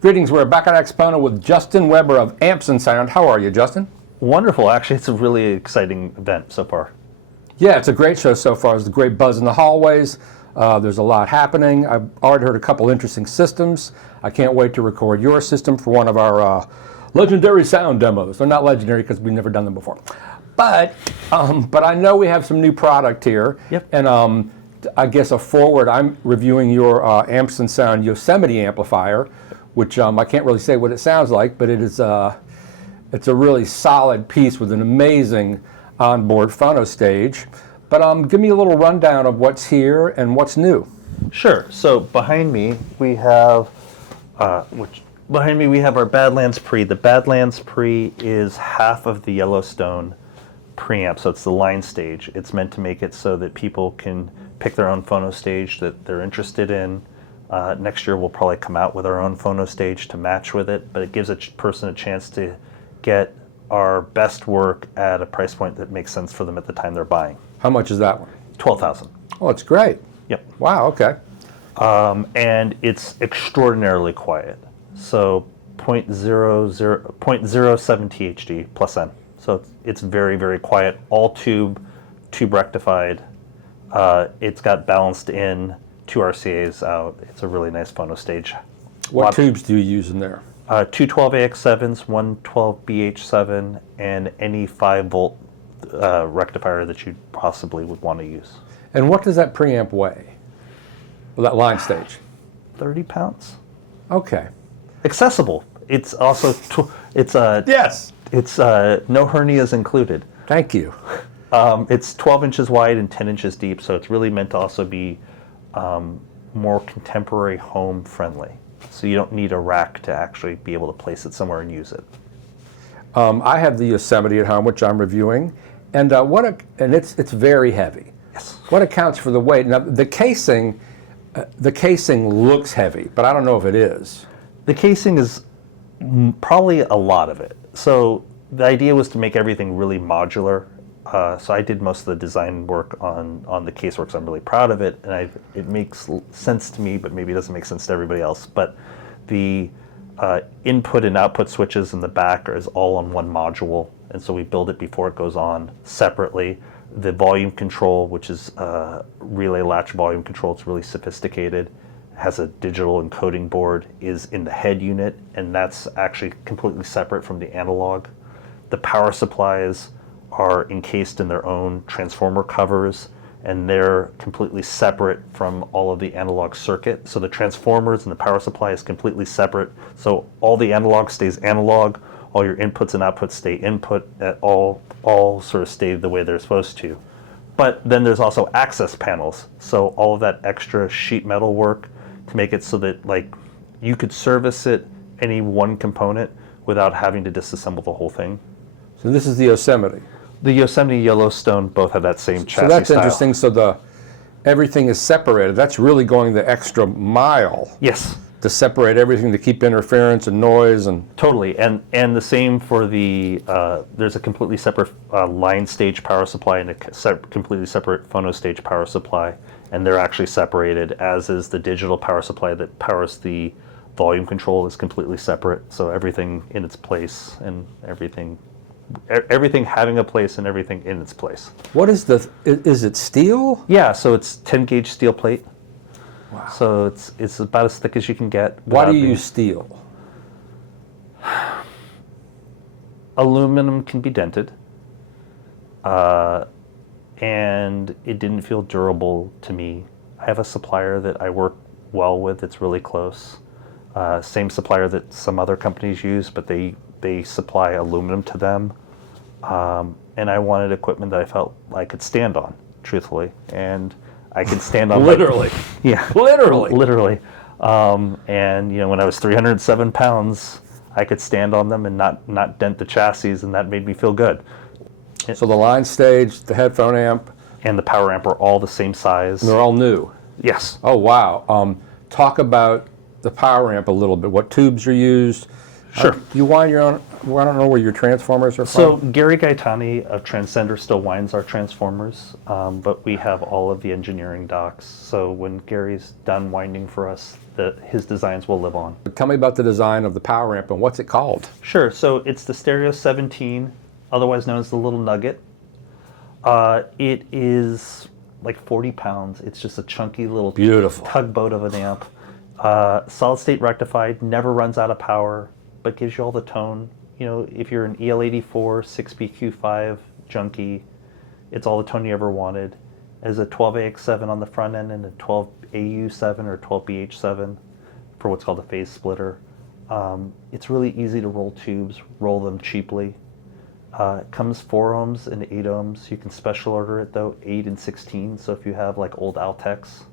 Greetings, we're back at AXPONA with Justin Weber of Ampsandsound. How are you, Justin? Wonderful. Actually, it's a really exciting event so far. Yeah, it's a great show so far. There's a great buzz in the hallways. There's a lot happening. I've already heard a couple interesting systems. I can't wait to record your system for one of our legendary sound demos. They're not legendary because we've never done them before. But I know we have some new product here. Yep. And I guess a forward, I'm reviewing your Ampsandsound Yosemite amplifier, which I can't really say what it sounds like, but it is it's a really solid piece with an amazing onboard phono stage. But give me a little rundown of what's here and what's new. Sure. So behind me we have our Badlands Pre. The Badlands Pre is half of the Yellowstone preamp, so it's the line stage. It's meant to make it so that people can pick their own phono stage that they're interested in. Next year we'll probably come out with our own phono stage to match with it, but it gives a person a chance to get our best work at a price point that makes sense for them at the time they're buying. How much is that one? $12,000. Oh, it's great. Yep. Wow, okay. And it's extraordinarily quiet. So 0.07 THD plus N. So it's very, very quiet. All tube rectified. It's got balanced in, 2 RCAs out. It's a really nice phono stage. What tubes do you use in there? 212 AX7s, 112 BH7, and any 5-volt rectifier that you possibly would want to use. And what does that preamp weigh? Well, that line stage? 30 pounds. Okay. Accessible. It's also, Yes. It's no hernias included. Thank you. It's 12 inches wide and 10 inches deep, so it's really meant to also be more contemporary home friendly. So you don't need a rack to actually be able to place it somewhere and use it. I have the Yosemite at home, which I'm reviewing, and it's very heavy. Yes. What accounts for the weight? Now, the casing looks heavy, but I don't know if it is. The casing is probably a lot of it. So the idea was to make everything really modular. So I did most of the design work on the casework, so I'm really proud of it, and it makes sense to me, but maybe it doesn't make sense to everybody else. But the input and output switches in the back is all on one module, and so we build it before it goes on separately. The volume control, which is relay latch volume control, it's really sophisticated, has a digital encoding board, is in the head unit, and that's actually completely separate from the analog. The power supplies are encased in their own transformer covers, and they're completely separate from all of the analog circuit. So the transformers and the power supply is completely separate. So all the analog stays analog, all your inputs and outputs stay input, all sort of stay the way they're supposed to. But then there's also access panels. So all of that extra sheet metal work to make it so that like you could service it, any one component, without having to disassemble the whole thing. So this is the Yosemite. The Yosemite, Yellowstone both have that same chassis So that's style. interesting. So everything is separated. That's really going the extra mile. Yes. To separate everything, to keep interference and noise and. Totally, and the same for the. There's a completely separate line stage power supply and a completely separate phono stage power supply, and they're actually separated. As is the digital power supply that powers the volume control is completely separate. So everything in its place and everything having a place and everything in its place. What is is it steel? Yeah, so it's 10 gauge steel plate. Wow. So it's about as thick as you can get. Why do you use steel? Aluminum can be dented. And it didn't feel durable to me. I have a supplier that I work well with that's really close. Same supplier that some other companies use, but they supply aluminum to them, and I wanted equipment that I felt I could stand on, truthfully, and I could stand on literally. Yeah, literally. And when I was 307 pounds, I could stand on them and not dent the chassis, and that made me feel good. So the line stage, the headphone amp, and the power amp are all the same size. And they're all new. Yes. Oh wow. Talk about the power amp a little bit. What tubes are used? Sure. You wind your own Well, I don't know where your transformers are So from. Gary Gaetani of Transcender still winds our transformers, but we have all of the engineering docs. So when Gary's done winding for us, his designs will live on. Tell me about the design of the power amp and what's it called? Sure. So it's the Stereo 17, otherwise known as the Little Nugget. It is like 40 pounds. It's just a chunky little Beautiful. tugboat of an amp. Solid state rectified, never runs out of power, but gives you all the tone. You know, if you're an EL84, 6BQ5 junkie, it's all the tone you ever wanted. As a 12AX7 on the front end and a 12AU7 or 12BH7 for what's called a phase splitter. It's really easy to roll tubes, roll them cheaply. It comes 4 ohms and 8 ohms. You can special order it though, 8 and 16, so if you have like old Altex.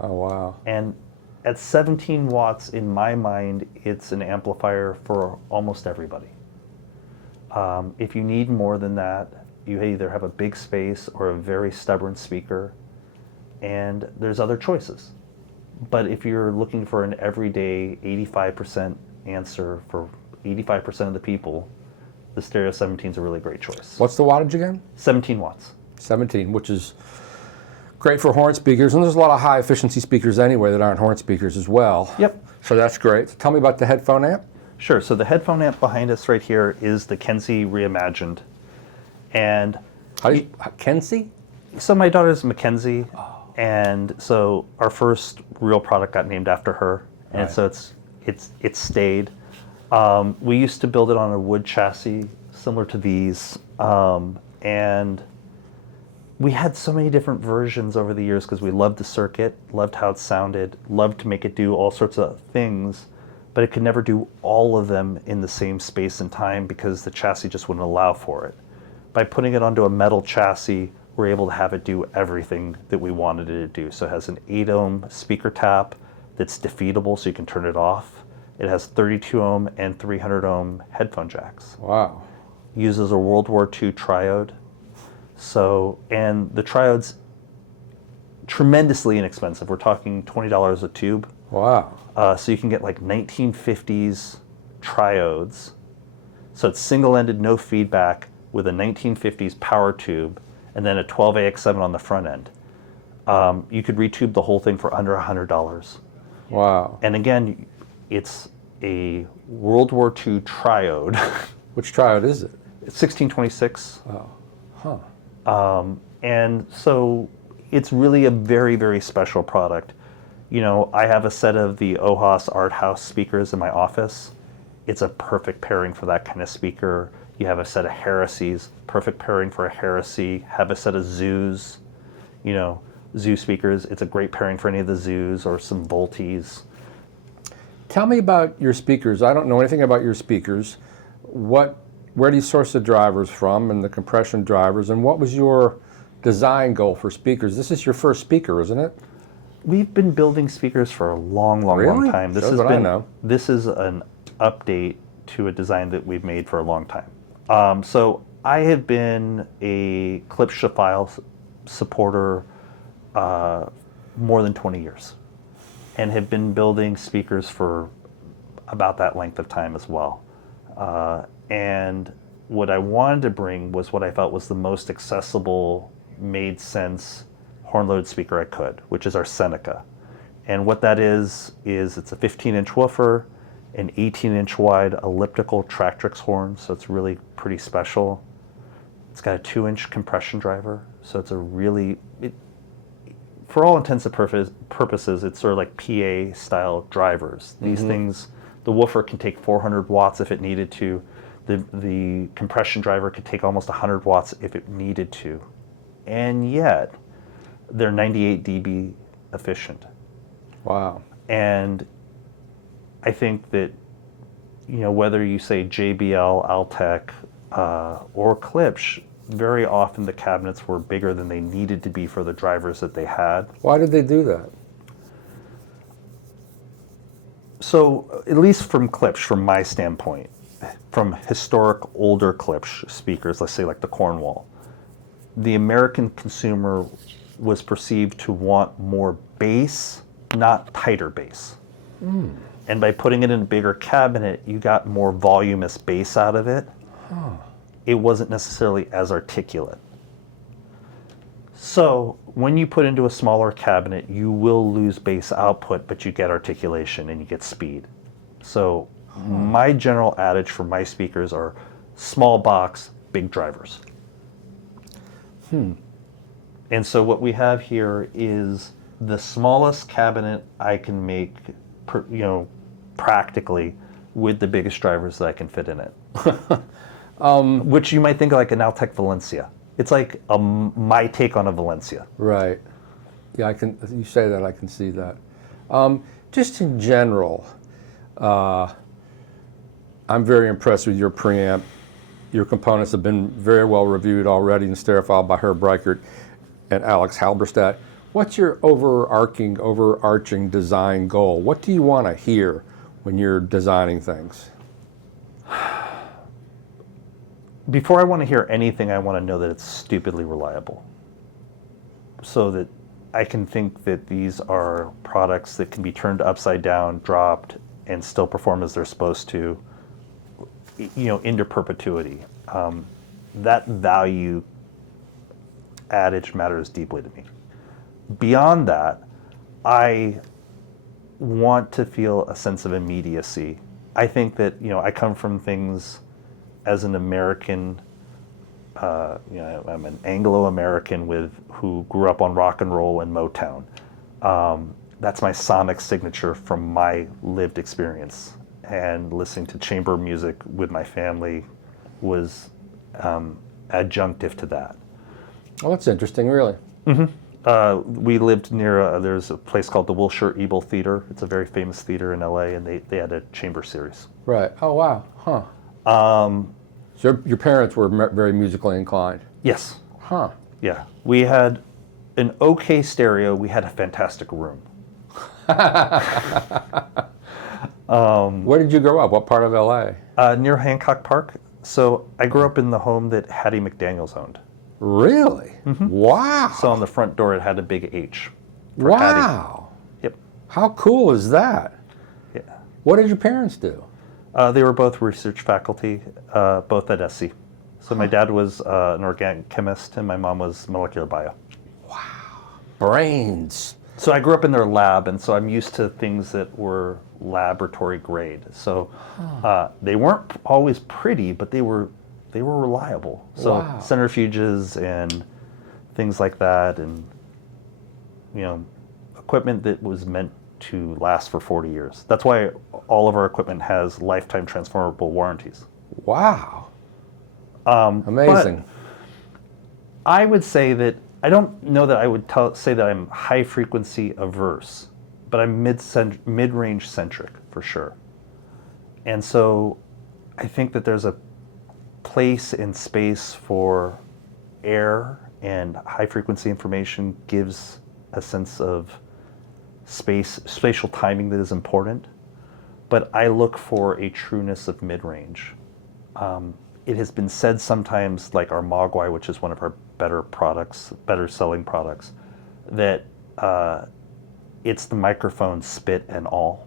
Oh, wow. And at 17 watts, in my mind, it's an amplifier for almost everybody. If you need more than that, you either have a big space or a very stubborn speaker, and there's other choices. But if you're looking for an everyday 85% answer for 85% of the people, the Stereo 17 is a really great choice. What's the wattage again? 17 watts. 17, which is great for horn speakers. And there's a lot of high efficiency speakers anyway that aren't horn speakers as well. Yep. So that's great. So tell me about the headphone amp. Sure. So the headphone amp behind us right here is the Kenzie reimagined. And How do you, Kenzie? so my daughter's Mackenzie, and so our first real product got named after her, and Right. so it's stayed. We used to build it on a wood chassis similar to these, and we had so many different versions over the years because we loved the circuit, loved how it sounded, loved to make it do all sorts of things, but it could never do all of them in the same space and time because the chassis just wouldn't allow for it. By putting it onto a metal chassis, we're able to have it do everything that we wanted it to do. So it has an 8 ohm speaker tap that's defeatable so you can turn it off. It has 32 ohm and 300 ohm headphone jacks. Wow. Uses a World War II triode. So, and the triode's tremendously inexpensive. We're talking $20 a tube. Wow. So you can get like 1950s triodes. So it's single-ended, no feedback, with a 1950s power tube, and then a 12AX7 on the front end. You could retube the whole thing for under $100. Wow. And again, it's a World War II triode. Which triode is it? It's 1626. Oh. Huh. And so it's really a very, very special product. You know, I have a set of the OHAS Art House speakers in my office. It's a perfect pairing for that kind of speaker. You have a set of Heresies, perfect pairing for a Heresy. Have a set of Zoos, you know, Zoo speakers. It's a great pairing for any of the Zoos or some Volties. Tell me about your speakers. I don't know anything about your speakers. Where do you source the drivers from and the compression drivers? And what was your design goal for speakers? This is your first speaker, isn't it? We've been building speakers for a long, long, long Really? time. Shows what I know. This is an update to a design that we've made for a long time. So I have been a Stereophile supporter more than 20 years and have been building speakers for about that length of time as well. And what I wanted to bring was what I felt was the most accessible, made sense horn-loaded speaker I could, which is our Seneca. And what that is it's a 15-inch woofer, an 18-inch wide elliptical Tractrix horn, so it's really pretty special. It's got a 2-inch compression driver, so it's a really, for all intents and purposes, it's sort of like PA-style drivers. These things, the woofer can take 400 watts if it needed to. The compression driver could take almost 100 watts if it needed to. And yet, they're 98 dB efficient. Wow. And I think that, you know, whether you say JBL, Altec, or Klipsch, very often the cabinets were bigger than they needed to be for the drivers that they had. Why did they do that? So, at least from Klipsch, from my standpoint, from historic older Klipsch speakers, let's say like the Cornwall, the American consumer was perceived to want more bass, not tighter bass. And by putting it in a bigger cabinet, you got more voluminous bass out of it. It wasn't necessarily as articulate. So when you put into a smaller cabinet, you will lose bass output, but you get articulation and you get speed. So my general adage for my speakers are small box, big drivers. And so what we have here is the smallest cabinet I can make, practically with the biggest drivers that I can fit in it. Which you might think of like an Altec Valencia. It's like my take on a Valencia. Right. Yeah, you say that, I can see that. Just in general, I'm very impressed with your preamp. Your components have been very well reviewed already in Stereophile by Herb Reichert and Alex Halberstadt. What's your overarching design goal? What do you want to hear when you're designing things? Before I want to hear anything, I want to know that it's stupidly reliable. So that I can think that these are products that can be turned upside down, dropped, and still perform as they're supposed to, into perpetuity. That value adage matters deeply to me. Beyond that, I want to feel a sense of immediacy. I think that, I come from things as an American, I'm an Anglo-American who grew up on rock and roll and Motown. That's my sonic signature from my lived experience. And listening to chamber music with my family was adjunctive to that. Oh, that's interesting, really. We lived near, there's a place called the Wilshire Ebel Theater. It's a very famous theater in LA, and they had a chamber series. Right. Oh, wow. Huh. So your parents were very musically inclined? Yes. Huh. Yeah. We had an okay stereo. We had a fantastic room. Where did you grow up? What part of LA? Near Hancock Park. So I grew up in the home that Hattie McDaniels owned. Really? Wow. So on the front door, it had a big H. For Hattie. Wow. Yep. How cool is that? Yeah. What did your parents do? They were both research faculty, both at SC. So my dad was an organic chemist, and my mom was molecular bio. Brains. So I grew up in their lab, and so I'm used to things that were laboratory grade. So they weren't always pretty, but they were reliable. So Wow. centrifuges and things like that, and equipment that was meant to last for 40 years. That's why all of our equipment has lifetime transformable warranties. Wow. Amazing. But I would say that I don't know that I would say that I'm high frequency averse, but I'm mid-range centric for sure. And so I think that there's a place in space for air, and high frequency information gives a sense of spatial timing that is important. But I look for a trueness of mid-range. It has been said sometimes, like our Mogwai, which is one of our better selling products, that it's the microphone spit and all.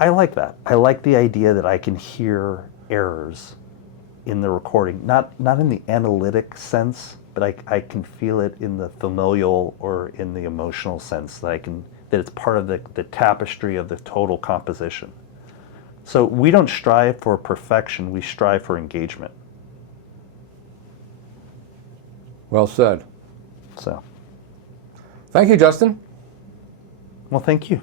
I like that. I like the idea that I can hear errors in the recording, not in the analytic sense, but I can feel it in the familial or in the emotional sense, that it's part of the tapestry of the total composition. So we don't strive for perfection, we strive for engagement. Well said. So, Thank you, Justin. well, thank you.